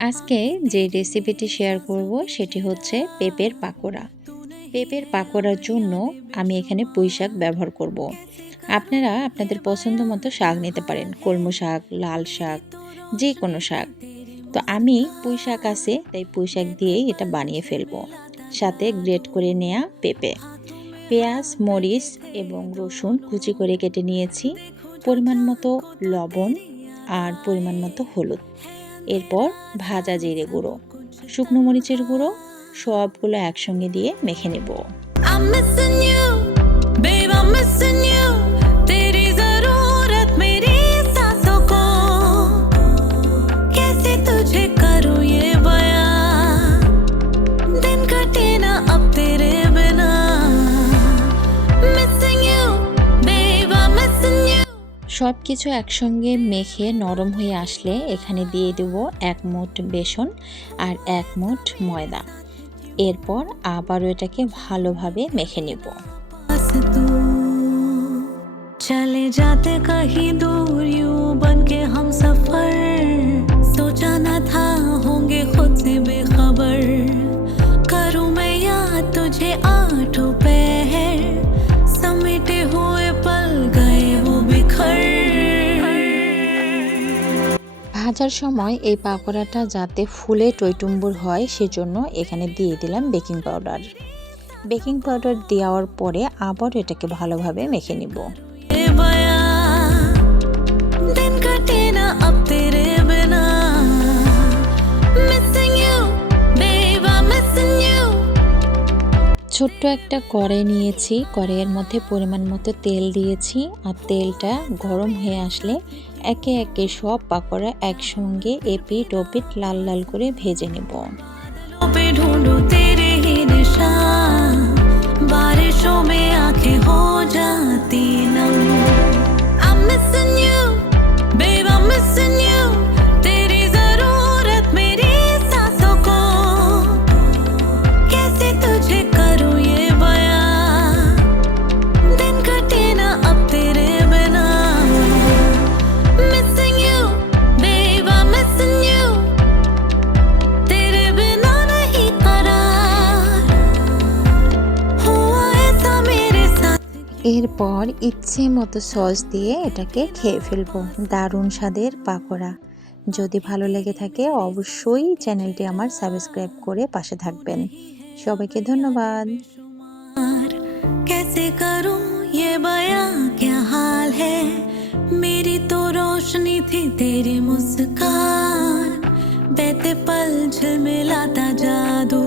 আজকে যে রেসিপিটি শেয়ার করব সেটি হচ্ছে পেঁপের পাকোড়া। পেঁপের পাকোড়ার জন্য আমি এখানে পুঁই শাক ব্যবহার করব। আপনারা আপনাদের পছন্দ মতো শাক নিতে পারেন, কলমু শাক, লাল শাক যে কোনো শাক। তো আমি পুঁই শাক আছে, তাই পুঁই শাক দিয়েই এটা বানিয়ে ফেলব। সাথে গ্রেট করে নেওয়া পেঁপে। পেঁয়াজ, মরিচ এবং রসুন কুচি করে কেটে নিয়েছি। পরিমাণ মতো লবণ আর পরিমাণ মতো হলুদ। এরপর ভাজা জিরে গুঁড়ো শুকনো মরিচের গুঁড়ো সবগুলো একসঙ্গে দিয়ে মেখে নেব। সব কিছু একসঙ্গে মেখে নরম হয়ে আসলে এখানে দিয়ে দেব এক মুঠ বেসন আর এক মুঠ ময়দা। এরপর আবারও এটাকে ভালোভাবে মেখে নেব। চলে যাতে কাহি দূর ইউ বনকে হাম সফর। ভাজার সময় এই পাকোড়াটা যাতে ফুলে টৈটুম্বুর হয় সেজন্য এখানে দিয়ে দিলাম বেকিং পাউডার। বেকিং পাউডার দেওয়ার পরে আবার এটাকে ভালোভাবে মেখে নিব। ছোট্ট একটা কড়াই নিয়েছি। কড়াইয়ের মধ্যে পরিমাণ মতো তেল দিয়েছি আর তেলটা গরম হয়ে আসলে একে একে সব পাকড়া একসঙ্গে এপিট ওপিট লাল লাল করে ভেজে নেব। সময় যা এরপর ইচ্ছে মতো সস দিয়ে এটাকে খেয়ে ফেলবো দারুণ স্বাদের পাকোড়া যদি ভালো লেগে থাকে অবশ্যই চ্যানেলটি আমার সাবস্ক্রাইব করে পাশে থাকবেন সবাইকে ধন্যবাদ शुमार कैसे करूं ये बयां क्या हाल है मेरी तो रोशनी थी तेरी मुस्कान बहते पल झिलमिलाता जादू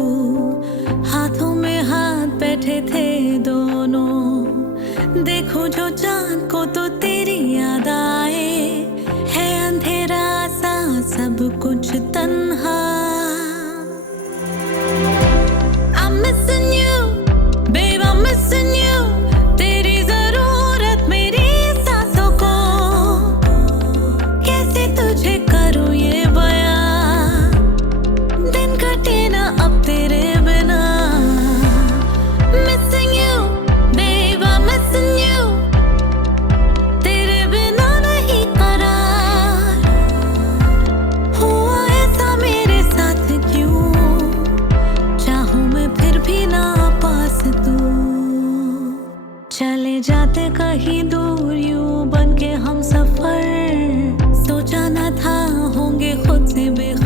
हाथों में हाथ बैठे थे दोनों देखो जो चाँद को तो तेरी याद आए। है अंधेरा सा सब कुछ तन्हा। जाते कहीं दूर यूँ बन के हम सफ़र। सोचा न था होंगे खुद से बेखबर।